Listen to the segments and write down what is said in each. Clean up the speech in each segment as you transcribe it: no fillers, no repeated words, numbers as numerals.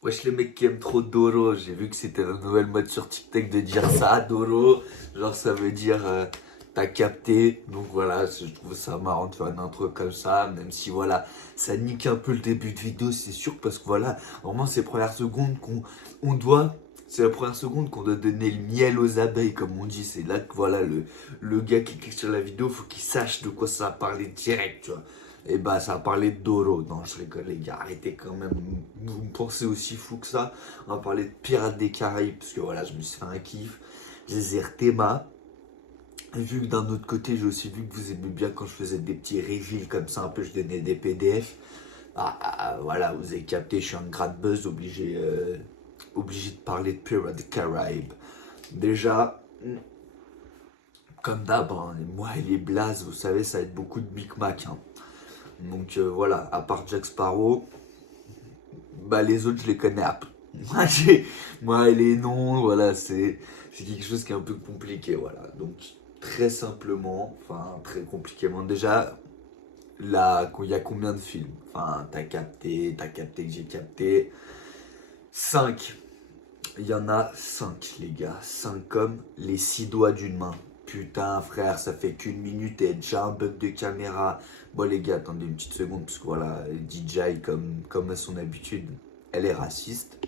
Wesh les mecs qui aiment trop Doro, j'ai vu que c'était la nouvelle mode sur TikTok de dire ça, Doro, genre ça veut dire t'as capté, donc voilà, je trouve ça marrant de faire une intro comme ça, même si voilà, ça nique un peu le début de vidéo, c'est sûr, parce que voilà, vraiment c'est les premières secondes on doit, c'est la première seconde qu'on doit donner le miel aux abeilles, comme on dit, c'est là que voilà, le gars qui clique sur la vidéo, faut qu'il sache de quoi ça va parler direct, tu vois. Et bah ça a parlé de Doro. Non, je rigole les gars, arrêtez quand même. Vous me pensez aussi fou que ça. On va parler de Pirates des Caraïbes, parce que voilà, je me suis fait un kiff. J'ai Théma. Et vu que d'un autre côté, j'ai aussi vu que vous aimez bien quand je faisais des petits reveals comme ça, un peu, je donnais des PDF. Voilà, vous avez capté, je suis un grade buzz, obligé de parler de Pirates des Caraïbes. Déjà, comme d'hab, hein, moi et les blazes, vous savez, ça va être beaucoup de micmac. Hein. Donc voilà, à part Jack Sparrow, bah les autres je les connais à peu. Moi les noms, voilà, c'est quelque chose qui est un peu compliqué, voilà. Donc très simplement, enfin très compliquément, déjà, là, il y a combien de films? Enfin, t'as capté que j'ai capté. 5. Il y en a 5 les gars. 5 comme les 6 doigts d'une main. Putain, frère, ça fait qu'une minute et déjà un bug de caméra. Bon, les gars, attendez une petite seconde, parce que voilà, DJ, comme à son habitude, elle est raciste.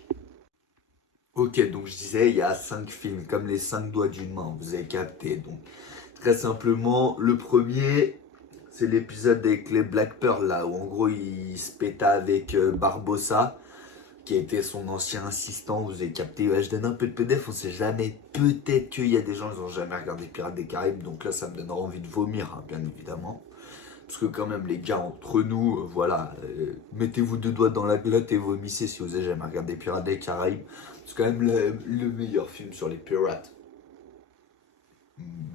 Ok, donc je disais, il y a 5 films, comme les 5 doigts d'une main, vous avez capté. Donc, très simplement, le premier, c'est l'épisode avec les Black Pearl, là, où en gros, il se péta avec Barbossa qui a été son ancien assistant. Vous avez capté, ouais, je donne un peu de PDF, on sait jamais. Peut-être qu'il y a des gens qui n'ont jamais regardé Pirates des Caraïbes, donc là ça me donnera envie de vomir, hein, bien évidemment. Parce que quand même les gars, entre nous, voilà, mettez-vous deux doigts dans la glotte et vomissez si vous avez jamais regardé Pirates des Caraïbes. C'est quand même le meilleur film sur les pirates.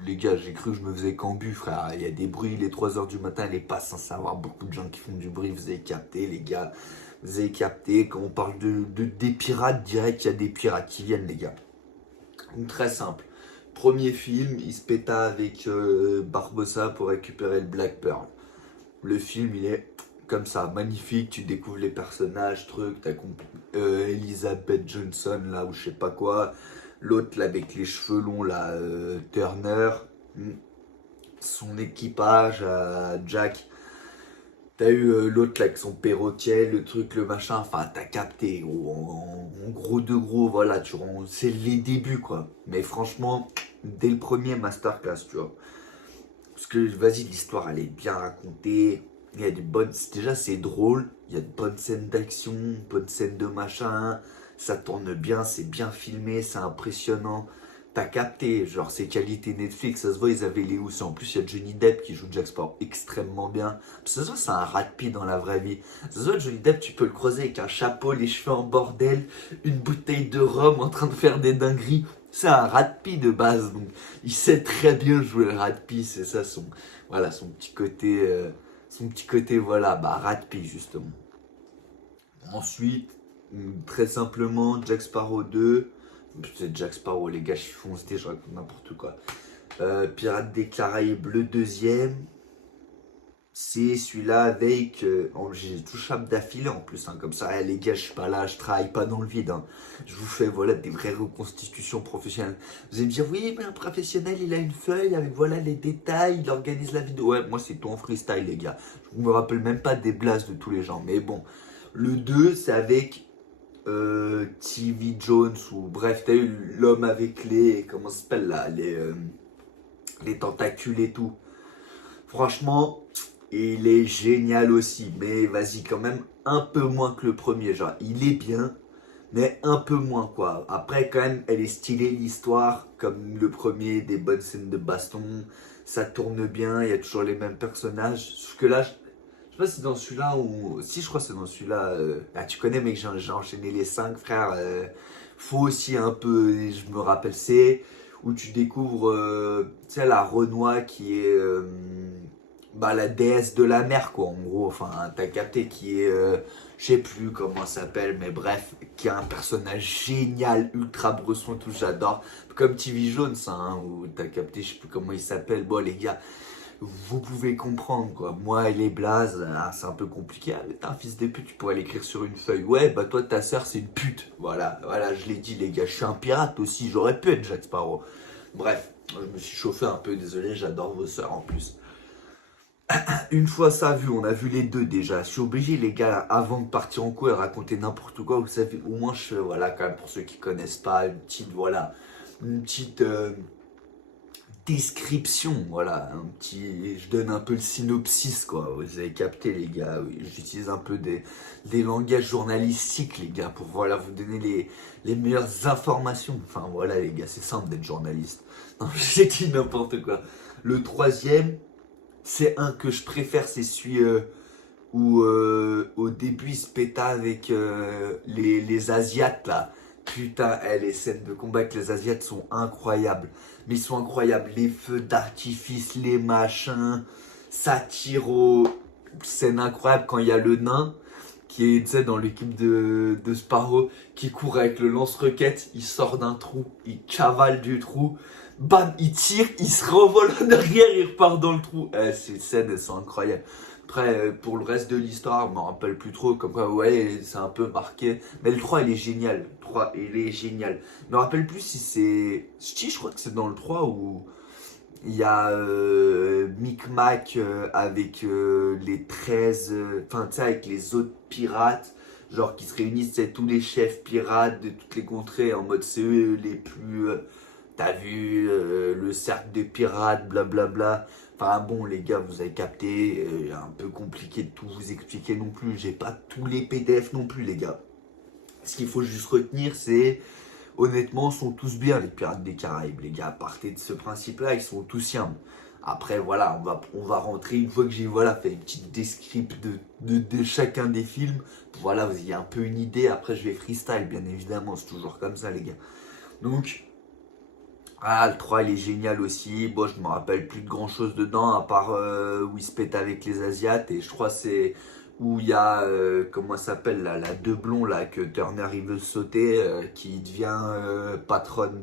Les gars, j'ai cru que je me faisais cambu, frère. Il y a des bruits, il est 3 heures du matin, elle est pas sans savoir. Beaucoup de gens qui font du bruit, vous avez capté, les gars. Vous avez capté, quand on parle des pirates, direct, il y a des pirates qui viennent, les gars. Donc, très simple. Premier film, il se péta avec Barbossa pour récupérer le Black Pearl. Le film, il est comme ça, magnifique. Tu découvres les personnages, trucs. T'as compris Elizabeth Johnson, là, ou je sais pas quoi. L'autre, là, avec les cheveux longs, là, Turner. Son équipage, Jack. T'as eu l'autre là avec son perroquet, le truc, le machin, enfin t'as capté, en gros de gros, voilà, c'est les débuts quoi. Mais franchement, dès le premier masterclass, tu vois. Parce que vas-y, l'histoire elle est bien racontée, il y a des bonnes, déjà c'est drôle, il y a de bonnes scènes d'action, bonnes scènes de machin, ça tourne bien, c'est bien filmé, c'est impressionnant. T'as capté, genre c'est qualité Netflix, ça se voit, ils avaient les housses. En plus, il y a Johnny Depp qui joue Jack Sparrow extrêmement bien. Ça se voit, c'est un rat de pie dans la vraie vie. Ça se voit, Johnny Depp, tu peux le croiser avec un chapeau, les cheveux en bordel, une bouteille de rhum en train de faire des dingueries. C'est un rat de pie de base, donc il sait très bien jouer le rat de pie, c'est ça voilà, son petit côté, voilà, bah rat de pie justement. Ensuite, très simplement, Jack Sparrow 2. C'est Jack Sparrow, les gars, je suis foncé, je raconte n'importe quoi. Pirates des Caraïbes, le deuxième. C'est celui-là avec. J'ai tout chape d'affilée en plus, hein, comme ça, les gars, je suis pas là, je travaille pas dans le vide. Hein. Je vous fais voilà, des vraies reconstitutions professionnelles. Vous allez me dire, oui, mais un professionnel, il a une feuille avec voilà les détails, il organise la vidéo. Ouais, moi, c'est tout en freestyle, les gars. Je me rappelle même pas des blasts de tous les gens. Mais bon, le 2 c'est avec TV Jones, ou bref, t'as eu l'homme avec les. Comment ça s'appelle là les tentacules et tout. Franchement, il est génial aussi, mais vas-y, quand même un peu moins que le premier. Genre, il est bien, mais un peu moins quoi. Après, quand même, elle est stylée l'histoire, comme le premier, des bonnes scènes de baston. Ça tourne bien, il y a toujours les mêmes personnages. Sauf que là, je sais pas si c'est dans celui-là ou. Si, je crois que c'est dans celui-là. Tu connais, mec, j'ai enchaîné les 5 frères. Faut aussi un peu, je me rappelle, c'est où tu découvres, tu sais, la Renoir qui est bah, la déesse de la mer, quoi, en gros. Enfin, t'as capté qui est, je sais plus comment elle s'appelle, mais bref, qui a un personnage génial, ultra bresson, tout, j'adore. Comme TV Jones, hein, où t'as capté, je sais plus comment il s'appelle. Bon, les gars, vous pouvez comprendre, quoi. Moi et les blazes, c'est un peu compliqué. Ah, mais t'es un fils de pute, tu pourrais l'écrire sur une feuille. Ouais, bah toi, ta sœur, c'est une pute. Voilà, voilà, je l'ai dit, les gars, je suis un pirate aussi, j'aurais pu être Jack Sparrow. Bref, je me suis chauffé un peu, désolé, j'adore vos sœurs en plus. Une fois ça vu, on a vu les deux déjà. Je suis obligé, les gars, avant de partir en cours et raconter n'importe quoi, vous savez, au moins je fais, voilà, quand même, pour ceux qui connaissent pas, une petite, voilà, une petite description, voilà, un petit, je donne un peu le synopsis, quoi. Vous avez capté, les gars, oui, j'utilise un peu des langages journalistiques, les gars, pour, voilà, vous donner les meilleures informations. Enfin, voilà, les gars, c'est simple d'être journaliste. Non, j'ai dit n'importe quoi. Le troisième, c'est un que je préfère, c'est celui où au début il se péta avec les Asiates là. Putain, les scènes de combat avec les Asiates sont incroyables. Mais ils sont incroyables. Les feux d'artifice, les machins, ça tire au. Scène incroyable quand il y a le nain qui est, tu sais, dans l'équipe de Sparrow, qui court avec le lance-roquette, il sort d'un trou, il cavale du trou, bam, il tire, il se renvole en arrière, il repart dans le trou. Ces scènes, elles sont incroyables. Après, pour le reste de l'histoire, je m'en rappelle plus trop, comme quoi, ouais, c'est un peu marqué. Mais le 3, il est génial. Le 3, il est génial. Je me rappelle plus si c'est. Si, je crois que c'est dans le 3 où il y a Micmac avec les 13, enfin tu sais, avec les autres pirates, genre qui se réunissent, c'est tous les chefs pirates de toutes les contrées en mode c'est eux les plus. T'as vu le cercle de pirates, blablabla. Enfin bon, les gars, vous avez capté, un peu compliqué de tout vous expliquer non plus. J'ai pas tous les PDF non plus, les gars. Ce qu'il faut juste retenir, c'est honnêtement, sont tous bien les Pirates des Caraïbes, les gars. Partez de ce principe-là, ils sont tous siens. Après, voilà, on va rentrer, une fois que j'ai voilà, fait une petite description de chacun des films, voilà, vous ayez un peu une idée. Après, je vais freestyle, bien évidemment, c'est toujours comme ça, les gars. Donc, ah, le 3 il est génial aussi. Bon, je me rappelle plus de grand chose dedans, à part où il se pète avec les Asiates. Et je crois c'est où il y a, comment ça s'appelle, là, la deux blonds là, que Turner il veut sauter, qui devient patronne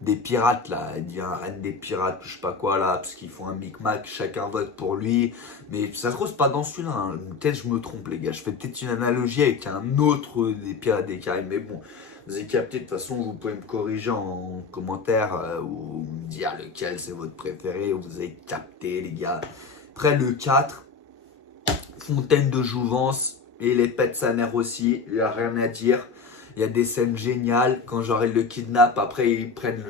des pirates là. Elle devient reine des pirates, je sais pas quoi là, parce qu'ils font un micmac, chacun vote pour lui. Mais ça se trouve, c'est pas dans celui-là, hein. Peut-être je me trompe, les gars. Je fais peut-être une analogie avec un autre des pirates des Caraïbes, mais bon. Vous avez capté, de toute façon, vous pouvez me corriger en commentaire ou me dire lequel c'est votre préféré. Vous avez capté, les gars. Après, le 4, Fontaine de Jouvence et les pets sa mère aussi. Il n'y a rien à dire. Il y a des scènes géniales. Quand genre ils le kidnappent, après ils prennent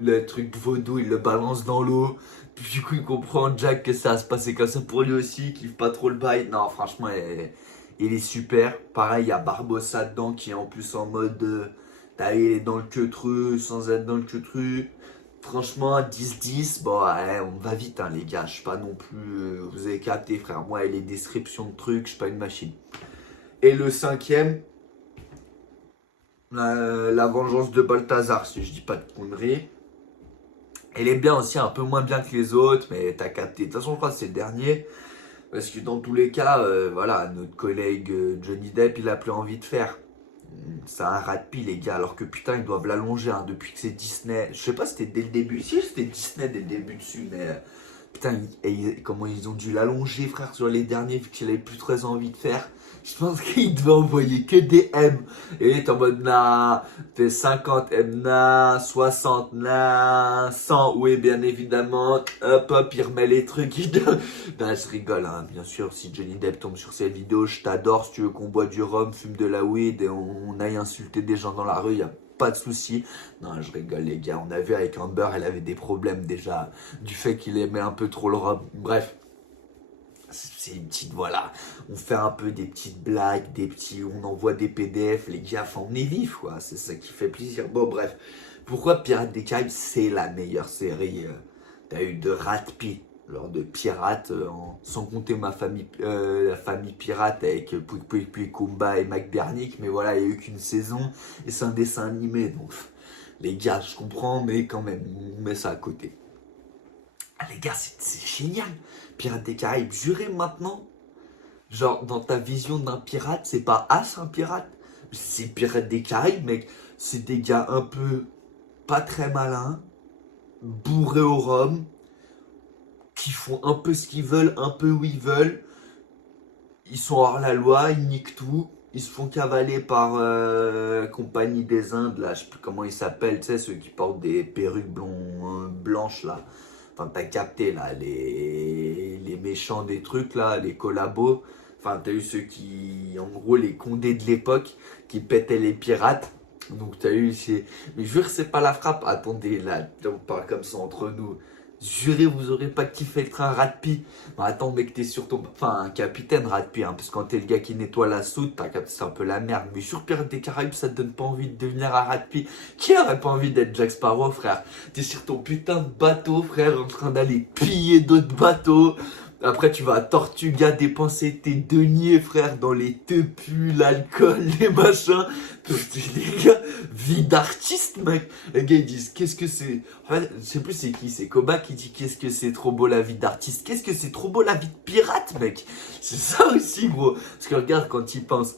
le truc vaudou, ils le balancent dans l'eau. Puis du coup, il comprend Jack que ça va se passer comme ça pour lui aussi, qu'il kiffe pas trop le bail. Non, franchement, il est super. Pareil, il y a Barbossa dedans qui est en plus en mode. Il est dans le queutru, sans être dans le queutru. Franchement, 10-10, bon, ouais, on va vite, hein, les gars. Je suis pas non plus. Vous avez capté, frère. Moi, et les descriptions de trucs, je suis pas une machine. Et le cinquième, la vengeance de Balthazar, si je dis pas de conneries. Elle est bien aussi, un peu moins bien que les autres, mais t'as capté. De toute façon, je crois que c'est le dernier. Parce que dans tous les cas, voilà, notre collègue Johnny Depp, il a plus envie de faire. C'est un rat de pie, les gars, alors que putain, ils doivent l'allonger hein, depuis que c'est Disney. Je sais pas si c'était dès le début. Si c'était Disney dès le début dessus, mais putain, comment ils ont dû l'allonger, frère, sur les derniers, vu qu'il avait plus très envie de faire. Je pense qu'il devait envoyer que des M. Et il est en mode, nah, fais 50 M, nah, 60, nah, 100, oui, bien évidemment. Hop, hop, il remet les trucs. Ben, je rigole, hein. Bien sûr, si Johnny Depp tombe sur cette vidéo, je t'adore. Si tu veux qu'on boit du rhum, fume de la weed et on aille insulter des gens dans la rue, y a pas de souci. Non, je rigole, les gars. On a vu avec Amber, elle avait des problèmes déjà du fait qu'il aimait un peu trop le rhum. Bref. C'est une petite, voilà, on fait un peu des petites blagues, on envoie des PDF, les gars, enfin, on est vif, quoi, c'est ça qui fait plaisir. Bon, bref, pourquoi Pirates des Caraïbes, c'est la meilleure série t'as eu de Rat Pit, genre de pirates, sans compter la famille pirate avec Pouic Kumba et McBernick, mais voilà, il n'y a eu qu'une saison, et c'est un dessin animé, donc, les gars, je comprends, mais quand même, on met ça à côté. Ah, les gars, c'est génial. Pirates des Caraïbes, jurez maintenant. Genre, dans ta vision d'un pirate, c'est pas As un pirate. C'est Pirates des Caraïbes, mec. C'est des gars un peu pas très malins, bourrés au rhum, qui font un peu ce qu'ils veulent, un peu où ils veulent. Ils sont hors la loi, ils niquent tout. Ils se font cavaler par Compagnie des Indes, là, je sais plus comment ils s'appellent, tu sais, ceux qui portent des perruques blanches, là. Enfin, t'as capté, là, les méchants des trucs, là, les collabos. Enfin, t'as eu ceux qui, en gros, les condés de l'époque, qui pétaient les pirates. Donc, t'as eu, mais jure, c'est pas la frappe. Attendez, là, on parle comme ça entre nous. Jurez, vous aurez pas kiffé le train Ratpi. Bah, attends, mec, t'es sur ton. Enfin, un capitaine Ratpi, hein, parce que quand t'es le gars qui nettoie la soute, t'as capté, c'est un peu la merde. Mais sur Pirates des Caraïbes, ça te donne pas envie de devenir un Ratpi. Qui aurait pas envie d'être Jack Sparrow, frère? T'es sur ton putain de bateau, frère, en train d'aller piller d'autres bateaux. Après, tu vas à Tortuga dépenser tes deniers, frère, dans les teupus, l'alcool, les machins. Les gars, vie d'artiste, mec. Les gars, ils disent, qu'est-ce que c'est. En fait, je sais plus c'est qui, c'est Koba qui dit, qu'est-ce que c'est trop beau la vie d'artiste. Qu'est-ce que c'est trop beau la vie de pirate, mec. C'est ça aussi, gros. Parce que regarde, quand ils pensent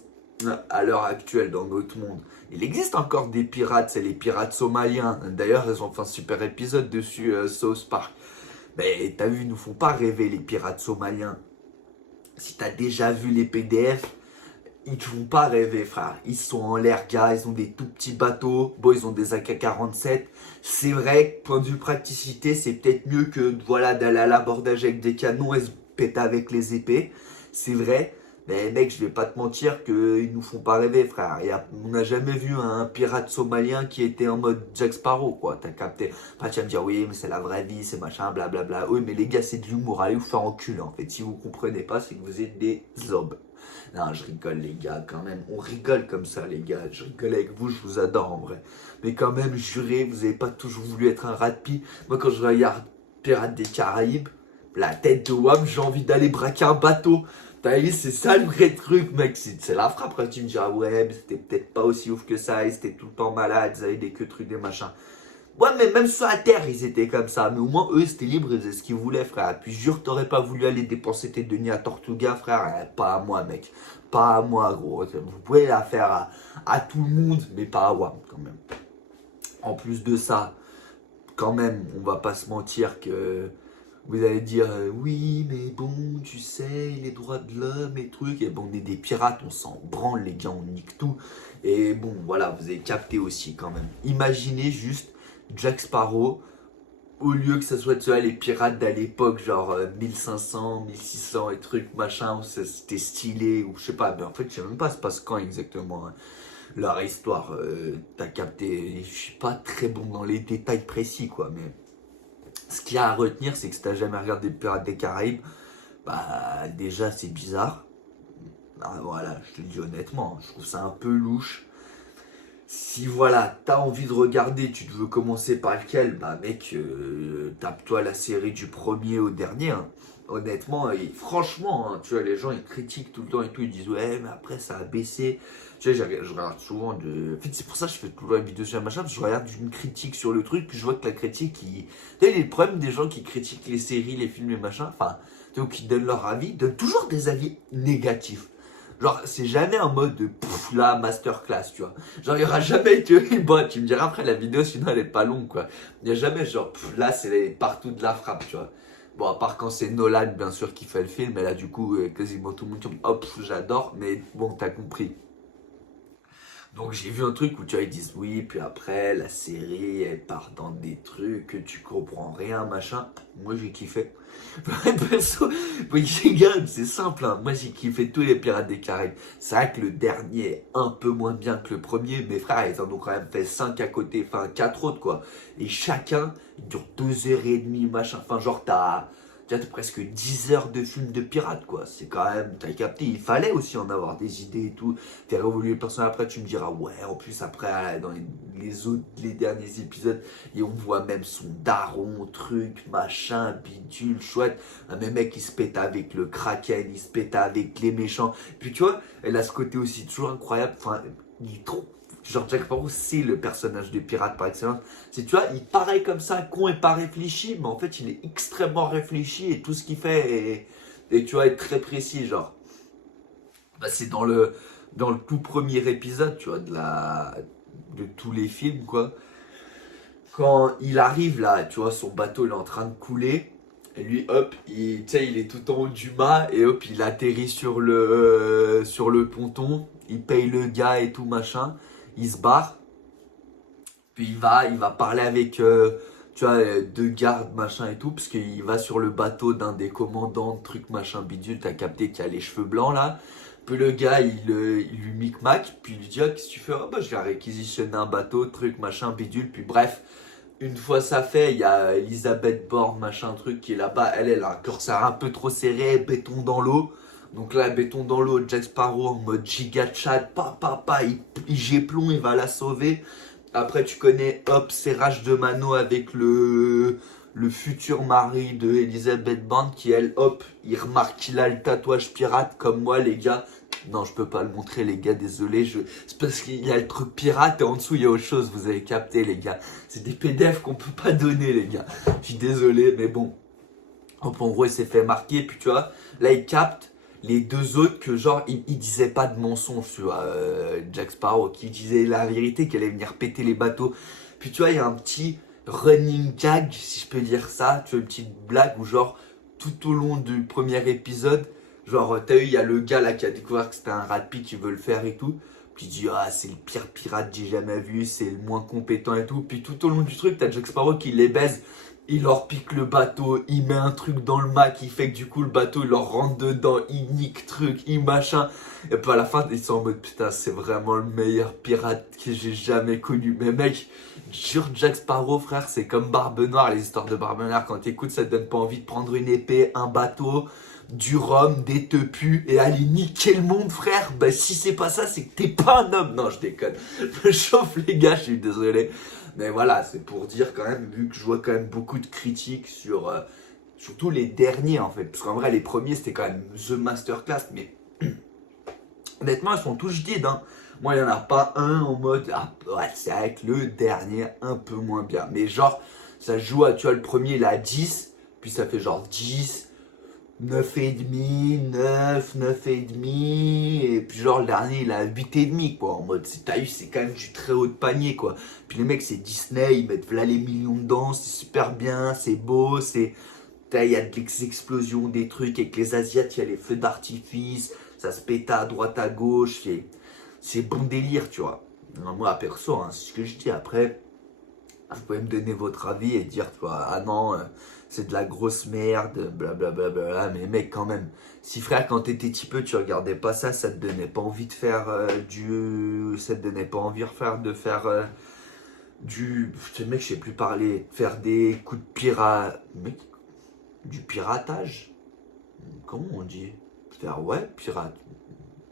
à l'heure actuelle dans notre monde, il existe encore des pirates, c'est les pirates somaliens. D'ailleurs, ils ont fait un super épisode dessus, South Park. Mais t'as vu, ils nous font pas rêver les pirates somaliens. Si t'as déjà vu les PDF, ils te font pas rêver, frère. Ils sont en l'air, gars. Ils ont des tout petits bateaux. Bon, ils ont des AK-47. C'est vrai que, point de vue praticité, c'est peut-être mieux que voilà, d'aller à l'abordage avec des canons et se péter avec les épées. C'est vrai. Mais mec, je vais pas te mentir qu'ils nous font pas rêver, frère. On n'a jamais vu un pirate somalien qui était en mode Jack Sparrow, quoi. T'as capté. Après, tu vas me dire, oui, mais c'est la vraie vie, c'est machin, blablabla. Oui, mais les gars, c'est de l'humour. Allez vous faire enculer, en fait. Si vous comprenez pas, c'est que vous êtes des zobes. Non, je rigole, les gars, quand même. On rigole comme ça, les gars. Je rigole avec vous, je vous adore, en vrai. Mais quand même, jurez, vous avez pas toujours voulu être un ratpi. Moi, quand je regarde Pirates des Caraïbes, la tête de Wam, j'ai envie d'aller braquer un bateau. T'as vu, c'est ça le vrai truc, mec. C'est la frappe. Après, tu me diras, ouais, mais c'était peut-être pas aussi ouf que ça. Ils étaient tout le temps malades, ils avaient des queues trucs, des machins. Ouais, mais même sur la terre, ils étaient comme ça. Mais au moins, eux, c'était libre, ils faisaient ce qu'ils voulaient, frère. Puis, jure, t'aurais pas voulu aller dépenser tes deniers à Tortuga, frère. Pas à moi, mec. Pas à moi, gros. Vous pouvez la faire à tout le monde, mais pas à moi, quand même. En plus de ça, quand même, on va pas se mentir que vous allez dire oui, mais bon, tu sais, les droits de l'homme et trucs. Et bon, on est des pirates, on s'en branle, les gars, on nique tout. Et bon, voilà, vous avez capté aussi quand même. Imaginez juste Jack Sparrow, au lieu que ça soit tu vois, les pirates d'à l'époque, genre 1500, 1600 et trucs, machin, où c'était stylé, ou je sais pas, mais en fait, je sais même pas, ça se passe quand exactement, hein, leur histoire. T'as capté, je suis pas très bon dans les détails précis, quoi, mais ce qu'il y a à retenir, c'est que si t'as jamais regardé Pirates des Caraïbes, bah déjà c'est bizarre. Ah, voilà, je te le dis honnêtement, je trouve ça un peu louche. Si voilà, t'as envie de regarder, tu te veux commencer par lequel, bah mec, tape-toi la série du premier au dernier, hein. Honnêtement, et franchement, hein, tu vois, les gens ils critiquent tout le temps et tout, ils disent ouais, mais après ça a baissé. Tu vois, je regarde souvent de. En fait, c'est pour ça que je fais toujours la vidéo sur machin, parce que je regarde une critique sur le truc, puis je vois que la critique, tu sais, les problèmes des gens qui critiquent les séries, les films et machin, enfin, tu vois, qui donnent leur avis, donnent toujours des avis négatifs. Genre, c'est jamais en mode de pouf, là, masterclass, tu vois. Genre, il y aura jamais que bon, tu me diras après la vidéo, sinon elle est pas longue, quoi. Il y a jamais genre, pff, là, c'est partout de la frappe, tu vois. Bon, à part quand c'est Nolan, bien sûr, qui fait le film, et là, du coup, quasiment tout le monde, hop, j'adore, mais bon, t'as compris. Donc j'ai vu un truc où tu vois, ils disent oui, puis après la série elle part dans des trucs que tu comprends rien, machin. Moi j'ai kiffé. Perso, oui, les gars, c'est simple, hein. Moi j'ai kiffé tous les Pirates des Caraïbes. C'est vrai que le dernier est un peu moins bien que le premier, mais frère, ils en ont quand même fait 5 à côté, enfin 4 autres quoi. Et chacun, il dure 2 heures et demie, machin. Enfin, genre t'as presque 10 heures de film de pirates, quoi. C'est quand même, t'as capté, il fallait aussi en avoir des idées et tout. Faire évoluer le personnage après, tu me diras, ouais, en plus, après, dans les derniers épisodes, et on voit même son daron, truc, machin, bidule, chouette. Un même mec, il se pète avec le Kraken, il se pète avec les méchants. Puis tu vois, elle a ce côté aussi toujours incroyable, enfin, il est trop. Genre Jack Sparrow, c'est le personnage de pirate par excellence. C'est, tu vois, il paraît comme ça, con et pas réfléchi, mais en fait, il est extrêmement réfléchi et tout ce qu'il fait est, tu vois, est très précis, genre. Bah, c'est dans le tout premier épisode, tu vois, de tous les films, quoi. Quand il arrive là, tu vois, son bateau il est en train de couler. Et lui, hop, tu sais, il est tout en haut du mât et hop, il atterrit sur le ponton. Il paye le gars et tout machin. Il se barre. Puis il va parler avec, tu vois, deux gardes machin et tout, parce qu'il va sur le bateau d'un des commandants, truc machin bidule. T'as capté qu'il a les cheveux blancs là. Puis le gars, il lui micmac, puis il lui dit, ah, qu'est-ce que tu fais? Ah, bah, je viens réquisitionner un bateau, truc machin bidule. Puis bref. Une fois ça fait, il y a Elisabeth Borne, machin truc, qui est là-bas. Elle a un corsaire un peu trop serré, béton dans l'eau. Donc là, béton dans l'eau, Jack Sparrow en mode giga chat, il jéplon, il va la sauver. Après, tu connais, hop, serrage de mano avec le futur mari de Elisabeth Borne, qui elle, hop, il remarque qu'il a le tatouage pirate, comme moi, les gars. Non, je peux pas le montrer, les gars, désolé. C'est parce qu'il y a le truc pirate et en dessous, il y a autre chose, vous avez capté, les gars. C'est des PDF qu'on peut pas donner, les gars. Je suis désolé, mais bon. Hop, en gros, il s'est fait marquer, puis tu vois, là, il capte les deux autres que, genre, il disait pas de mensonge, tu vois. Jack Sparrow, qui disait la vérité, qu'il allait venir péter les bateaux. Puis tu vois, il y a un petit running gag, si je peux dire ça. Tu vois, une petite blague où, genre, tout au long du premier épisode, genre, t'as vu, il y a le gars là qui a découvert que c'était un rapide qui veut le faire et tout. Puis il dit, ah, c'est le pire pirate que j'ai jamais vu, c'est le moins compétent et tout. Puis tout au long du truc, t'as Jack Sparrow qui les baise. Il leur pique le bateau, il met un truc dans le mât qui fait que du coup le bateau il leur rentre dedans, il nique truc, il machin. Et puis à la fin ils sont en mode putain c'est vraiment le meilleur pirate que j'ai jamais connu. Mais mec, jure Jack Sparrow frère c'est comme Barbe Noire, les histoires de Barbe Noire quand t'écoutes ça te donne pas envie de prendre une épée, un bateau, du rhum, des teupus et aller niquer le monde frère. Bah si c'est pas ça c'est que t'es pas un homme. Non je déconne, je chauffe les gars, je suis désolé. Mais voilà, c'est pour dire quand même, vu que je vois quand même beaucoup de critiques sur surtout les derniers en fait. Parce qu'en vrai, les premiers c'était quand même The Masterclass, mais honnêtement, ils sont tous guides. Hein. Moi, il n'y en a pas un en mode, ah ouais, c'est avec le dernier un peu moins bien. Mais genre, ça joue à, tu vois, le premier il a 10, puis ça fait genre 10, 9,5, 9,5, et puis genre le dernier il a 8,5 quoi, en mode, t'as eu, c'est quand même du très haut de panier quoi. Puis les mecs c'est Disney, ils mettent là les millions dedans, c'est super bien, c'est beau, il y a des explosions, des trucs, avec les Asiates, il y a les feux d'artifice, ça se pète à droite à gauche, c'est bon délire tu vois. Non, moi perso, hein, c'est ce que je dis après. Vous pouvez me donner votre avis et dire, tu vois, ah non, c'est de la grosse merde, blablabla. Bla bla bla. Mais mec, quand même, si frère, quand t'étais petit peu, tu regardais pas ça, ça te donnait pas envie de faire ça te donnait pas envie de faire mec, je sais plus parler, faire des coups de mec, du piratage. Comment on dit? Faire, ouais, pirate.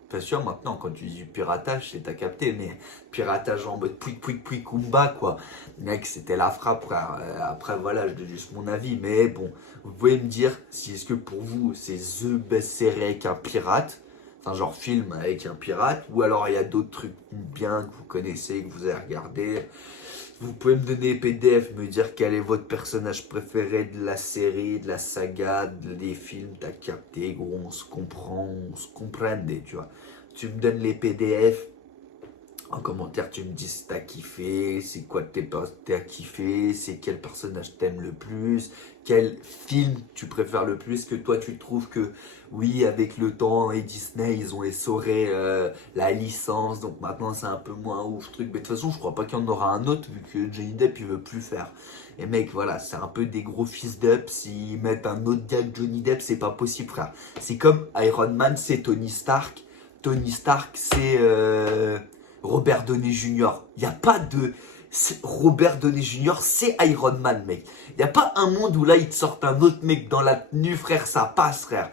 Bien sûr, maintenant, quand tu dis piratage, c'est t'as capté, mais piratage en mode pouic kumba, quoi. Mec, c'était la frappe, frère. Après, voilà, je donne juste mon avis, mais bon, vous pouvez me dire si est-ce que pour vous, c'est The Best Série avec un pirate, enfin, genre film avec un pirate, ou alors il y a d'autres trucs bien que vous connaissez, que vous avez regardé. Vous pouvez me donner PDF, me dire quel est votre personnage préféré de la série, de la saga, des films, t'as capté, gros, on se comprend, on se comprend, tu vois. Tu me donnes les PDF, en commentaire tu me dis si t'as kiffé, c'est quoi t'as kiffé, c'est quel personnage t'aimes le plus, quel film tu préfères le plus, que toi tu trouves que oui avec le temps et Disney ils ont essoré la licence donc maintenant c'est un peu moins ouf truc, mais de toute façon je crois pas qu'il y en aura un autre vu que Johnny Depp il veut plus faire. Et mec voilà c'est un peu des gros fils d'up, s'ils mettent un autre gars que Johnny Depp c'est pas possible frère. C'est comme Iron Man c'est Tony Stark, Tony Stark c'est Robert Downey Jr. Il n'y a pas de... Robert Downey Jr. c'est Iron Man, mec. Il n'y a pas un monde où là, ils te sortent un autre mec dans la tenue, frère, ça passe, frère.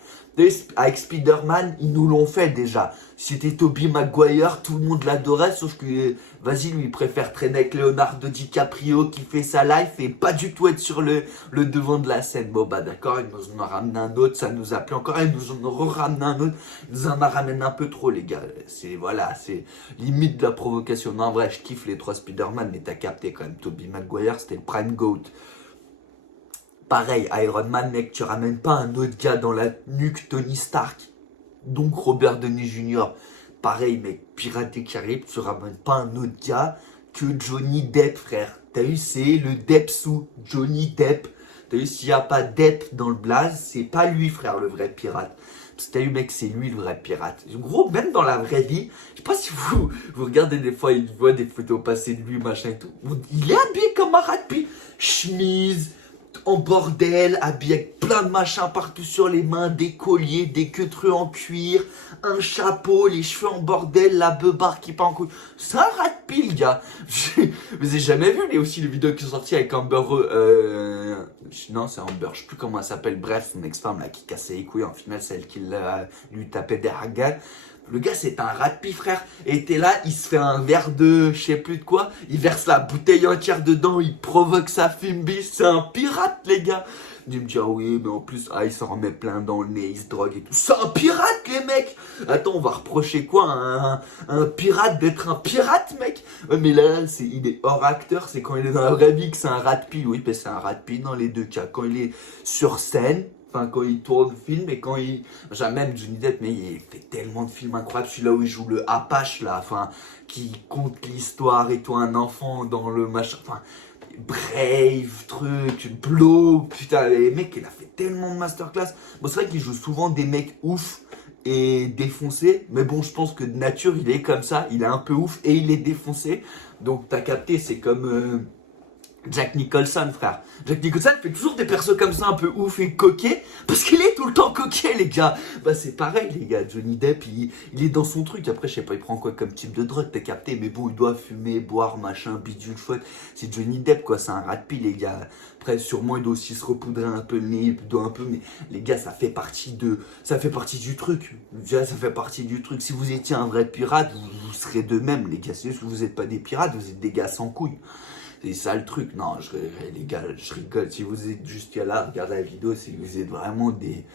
Avec Spider-Man, ils nous l'ont fait déjà. C'était Tobey Maguire, tout le monde l'adorait, sauf que, vas-y, lui, il préfère traîner avec Leonardo DiCaprio qui fait sa life et pas du tout être sur le devant de la scène. Bon, bah d'accord, il nous en a ramené un autre, ça nous a plu encore, il nous en a ramené un autre, il nous en a ramené un peu trop, les gars. Voilà, c'est limite de la provocation. Non, en vrai, je kiffe les trois Spider-Man, mais t'as capté quand même, Tobey Maguire, c'était le prime GOAT. Pareil, Iron Man, mec, tu ramènes pas un autre gars dans la nuque Tony Stark. Donc Robert Downey Jr. Pareil, mec, Pirates des Caraïbes, tu ramènes pas un autre gars que Johnny Depp, frère. T'as vu, c'est le Depp sous Johnny Depp. T'as vu, s'il n'y a pas Depp dans le blaze, c'est pas lui, frère, le vrai pirate. Parce que t'as vu, mec, c'est lui le vrai pirate. Gros, même dans la vraie vie, je sais pas si vous regardez des fois, il voit des photos passées de lui, machin et tout. Il est habillé comme un rat de chemise, en bordel, habillé avec plein de machins partout sur les mains, des colliers, des queutreux en cuir, un chapeau, les cheveux en bordel, la beubare qui part en couille. C'est un rat de pile, gars. Vous avez jamais vu aussi les vidéos qui sont sorties avec Amber, non, c'est Amber, je sais plus comment elle s'appelle, bref, son ex-femme là qui cassait les couilles, en final, celle qui lui tapait des hagas. Le gars, c'est un rat de pie, frère. Et t'es là, il se fait un verre de je sais plus de quoi. Il verse la bouteille entière dedans. Il provoque sa fimbi. C'est un pirate, les gars. Il me dit, ah oui, mais en plus, il s'en remet plein dans le nez. Il se drogue et tout. C'est un pirate, les mecs. Attends, on va reprocher quoi à un pirate d'être un pirate, mec? Ouais, mais là, il est hors acteur. C'est quand il est dans la vraie vie que c'est un rat de pie. Oui, mais c'est un rat de pie dans les deux cas. Quand il est sur scène. Enfin, quand il tourne le film et quand il. J'aime même Johnny Depp, mais il fait tellement de films incroyables. Celui-là où il joue le Apache, là, enfin, qui conte l'histoire et toi, un enfant dans le machin. Enfin, Brave, truc, Blow. Putain, les mecs, il a fait tellement de masterclass. Bon, c'est vrai qu'il joue souvent des mecs ouf et défoncés. Mais bon, je pense que de nature, il est comme ça. Il est un peu ouf et il est défoncé. Donc, t'as capté, c'est comme. Jack Nicholson, frère. Jack Nicholson fait toujours des persos comme ça un peu ouf et coquets parce qu'il est tout le temps coquet, les gars. Bah, c'est pareil, les gars. Johnny Depp, il est dans son truc. Après, je sais pas, il prend quoi comme type de drogue, t'as capté. Mais bon, il doit fumer, boire, machin, bidule, chouette. C'est Johnny Depp, quoi. C'est un rat de pie, les gars. Après, sûrement, il doit aussi se repoudrer un peu le nez, il doit un peu. Mais les gars, ça fait partie du truc. Déjà, ça fait partie du truc. Si vous étiez un vrai pirate, vous serez de même, les gars. Si vous êtes pas des pirates, vous êtes des gars sans couilles. C'est ça le truc. Non, les gars, je rigole. Si vous êtes jusqu'à là, regardez la vidéo, c'est que vous êtes vraiment des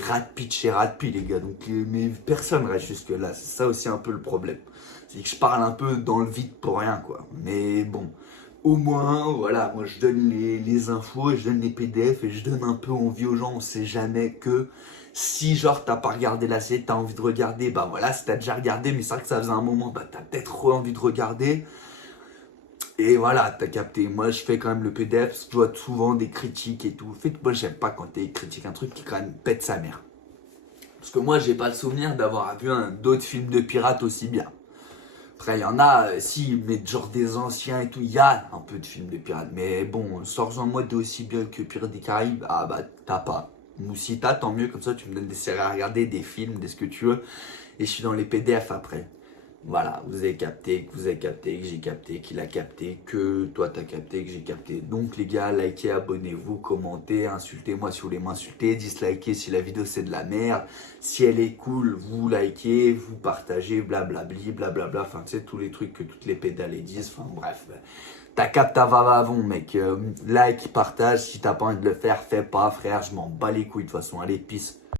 rats de pit chez rat de pit, les gars. Donc, mais personne reste jusque là. C'est ça aussi un peu le problème. C'est que je parle un peu dans le vide pour rien, quoi. Mais bon, au moins, voilà, moi je donne les infos, et je donne les PDF et je donne un peu envie aux gens. On sait jamais que si, genre, t'as pas regardé la série, t'as envie de regarder, bah voilà, si t'as déjà regardé, mais c'est vrai que ça faisait un moment, bah t'as peut-être envie de regarder. Et voilà, t'as capté. Moi, je fais quand même le PDF, parce que je vois souvent des critiques et tout. En fait, moi, j'aime pas quand t'es critique un truc qui quand même pète sa mère. Parce que moi, j'ai pas le souvenir d'avoir vu d'autres films de pirates aussi bien. Après, il y en a, si, mais genre des anciens et tout, il y a un peu de films de pirates. Mais bon, sors-en moi de aussi bien que Pirates des Caraïbes, ah bah, t'as pas. Ou si t'as, tant mieux, comme ça, tu me donnes des séries à regarder, des films, des ce que tu veux. Et je suis dans les PDF après. Voilà, vous avez capté, que vous avez capté, que j'ai capté, qu'il a capté, que toi t'as capté, que j'ai capté. Donc les gars, likez, abonnez-vous, commentez, insultez-moi si vous voulez m'insulter, dislikez si la vidéo c'est de la merde. Si elle est cool, vous likez, vous partagez, blablabli, blablabla. Enfin, tu sais, tous les trucs que toutes les pédales disent. Enfin, bref. T'as capté, va, mec. Like, partage. Si t'as pas envie de le faire, fais pas, frère. Je m'en bats les couilles de toute façon. Allez, peace.